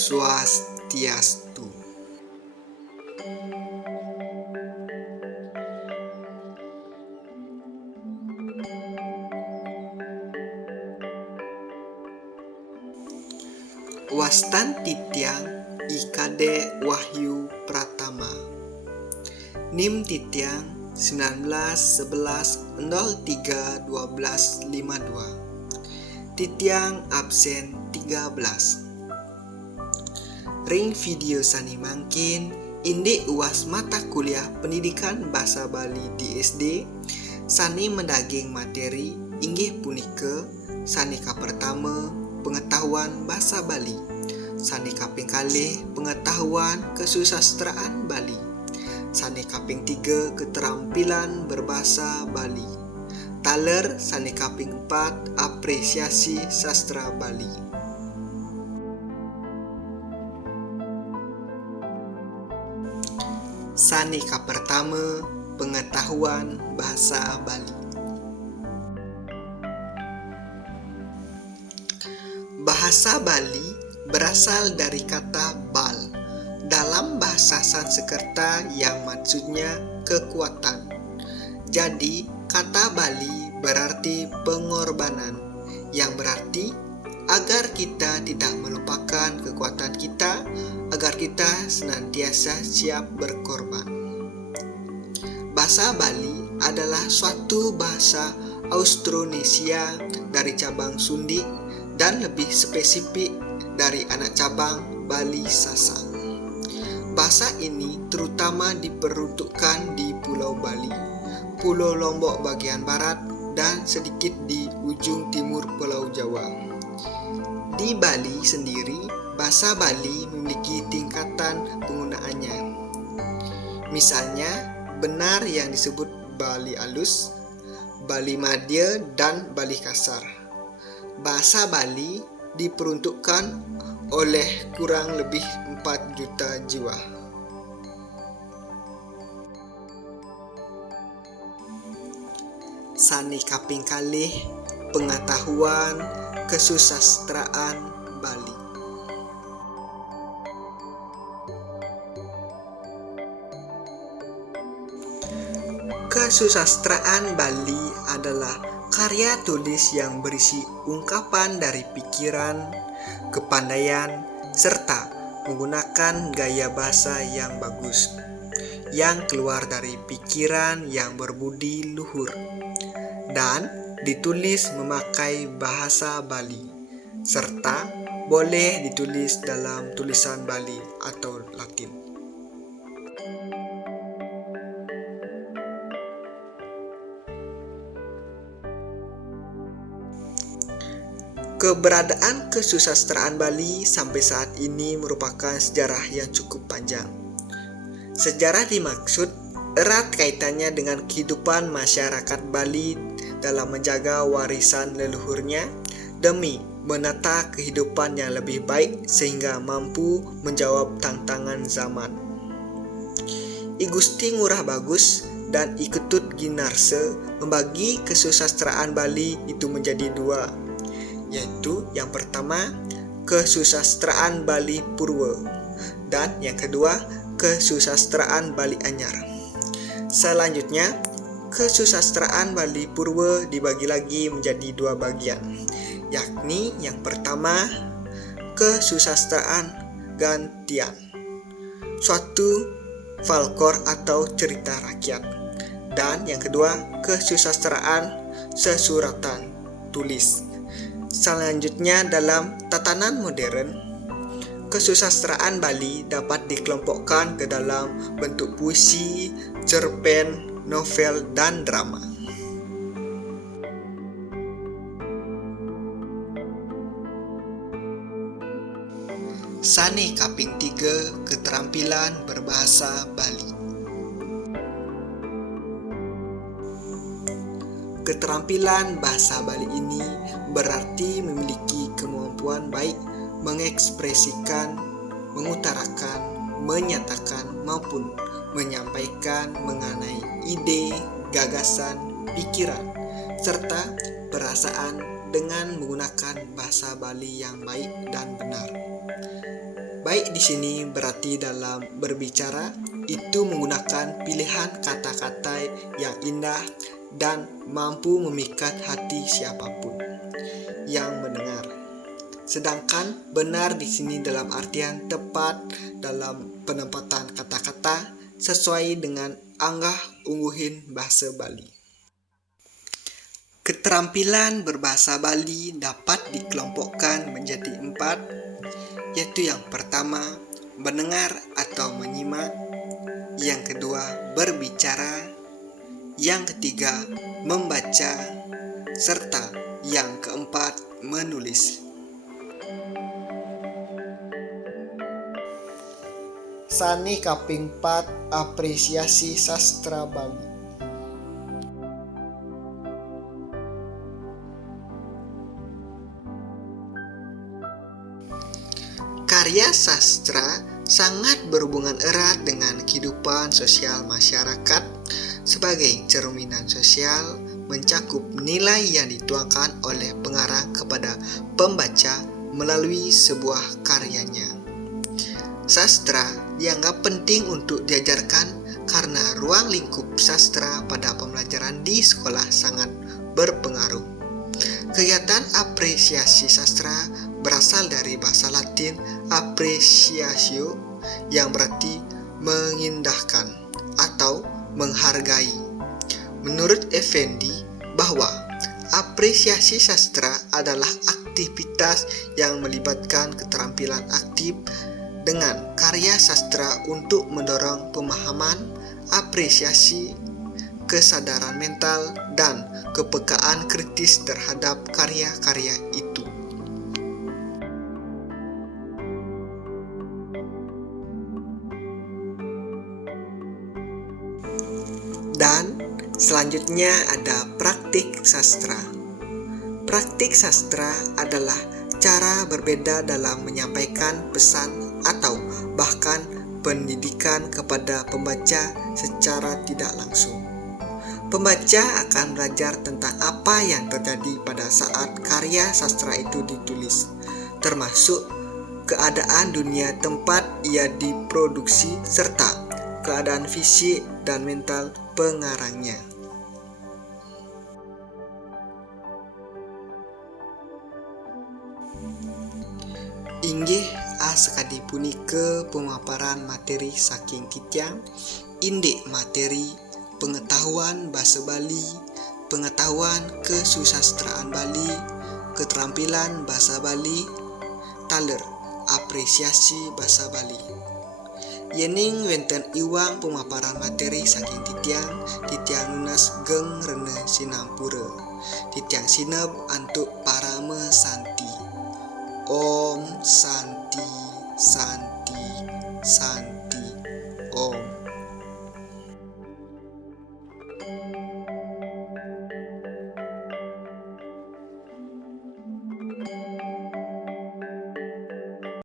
Swastiastu. Wastan Titiang IKD Wahyu Pratama. NIM Titiang 19/11/03/1252. Titiang absen 13. Ring video sani mangkin indi uas mata kuliah pendidikan bahasa Bali di SD sani mendaging materi inggih punika sanika pertama pengetahuan bahasa Bali, sani kaping kalih pengetahuan kesusastraan Bali, sani kaping 3 keterampilan berbahasa Bali, taler sani kaping 4 apresiasi sastra Bali. Sanika pertama pengetahuan bahasa Bali. Bahasa Bali berasal dari kata bal dalam bahasa Sanskerta yang maksudnya kekuatan. Jadi kata Bali berarti pengorbanan, yang berarti agar kita tidak melupakan kekuatan kita, agar kita senantiasa siap berkorban. Bahasa Bali adalah suatu bahasa Austronesia dari cabang Sundi dan lebih spesifik dari anak cabang Bali Sasa. Bahasa ini terutama diperuntukkan di Pulau Bali, Pulau Lombok bagian barat, dan sedikit di ujung timur Pulau Jawa. Di Bali sendiri, bahasa Bali memiliki tingkatan penggunaannya. Misalnya, benar yang disebut Bali Alus, Bali Madya, dan Bali Kasar. Bahasa Bali diperuntukkan oleh kurang lebih 4 juta jiwa. Sani kaping kalih pengetahuan kesusastraan Bali. Kesusastraan Bali adalah karya tulis yang berisi ungkapan dari pikiran, kepandaian, serta menggunakan gaya bahasa yang bagus, yang keluar dari pikiran yang berbudi luhur, dan ditulis memakai bahasa Bali, serta boleh ditulis dalam tulisan Bali atau Latin. Keberadaan kesusastraan Bali sampai saat ini merupakan sejarah yang cukup panjang. Sejarah dimaksud erat kaitannya dengan kehidupan masyarakat Bali dalam menjaga warisan leluhurnya demi menata kehidupan yang lebih baik sehingga mampu menjawab tantangan zaman. I Gusti Ngurah Bagus dan I Ketut Ginarse membagi kesusastraan Bali itu menjadi dua, yaitu yang pertama kesusastraan Bali Purwa dan yang kedua kesusastraan Bali Anyar. Selanjutnya, kesusastraan Bali Purwa dibagi lagi menjadi dua bagian, yakni yang pertama kesusastraan gantian, suatu folklor atau cerita rakyat, dan yang kedua kesusastraan sesuratan tulis. Selanjutnya, dalam tatanan modern, kesusastraan Bali dapat dikelompokkan ke dalam bentuk puisi, cerpen, novel, dan drama. Sani kaping 3 keterampilan berbahasa Bali. Keterampilan bahasa Bali ini berarti memiliki kemampuan baik mengekspresikan, mengutarakan, menyatakan maupun menyampaikan mengenai ide, gagasan, pikiran, serta perasaan dengan menggunakan bahasa Bali yang baik dan benar. Baik di sini berarti dalam berbicara itu menggunakan pilihan kata-kata yang indah dan mampu memikat hati siapapun yang mendengar. Sedangkan benar di sini dalam artian tepat dalam penempatan kata-kata sesuai dengan anggah ungguhin bahasa Bali. Keterampilan berbahasa Bali dapat dikelompokkan menjadi 4, yaitu yang pertama, mendengar atau menyimak, yang kedua, berbicara, yang ketiga, membaca, serta yang keempat, menulis. Sani kaping 4, apresiasi sastra Bali. Karya sastra sangat berhubungan erat dengan kehidupan sosial masyarakat sebagai cerminan sosial, mencakup nilai yang dituangkan oleh pengarang kepada pembaca melalui sebuah karyanya. Sastra dianggap penting untuk diajarkan karena ruang lingkup sastra pada pembelajaran di sekolah sangat berpengaruh. Kegiatan apresiasi sastra berasal dari bahasa Latin appreciatio yang berarti mengindahkan atau menghargai. Menurut Effendi bahwa apresiasi sastra adalah aktivitas yang melibatkan keterampilan aktif dengan karya sastra untuk mendorong pemahaman, apresiasi, kesadaran mental, dan kepekaan kritis terhadap karya-karya itu. Dan selanjutnya ada praktik sastra. Praktik sastra adalah cara berbeda dalam menyampaikan pesan atau bahkan pendidikan kepada pembaca secara tidak langsung. Pembaca akan belajar tentang apa yang terjadi pada saat karya sastra itu ditulis, termasuk keadaan dunia tempat ia diproduksi serta keadaan fisik dan mental pengarangnya. Inggih sekadi punika pemaparan materi saking Kitiang, indik materi pengetahuan bahasa Bali, pengetahuan kesusastraan Bali, keterampilan bahasa Bali, taler apresiasi bahasa Bali. Yening wenten iwang pemaparan materi saking titiang lunas geng rene sinampura, titiang sineb antuk parame santi. Om Santi Santi Santi.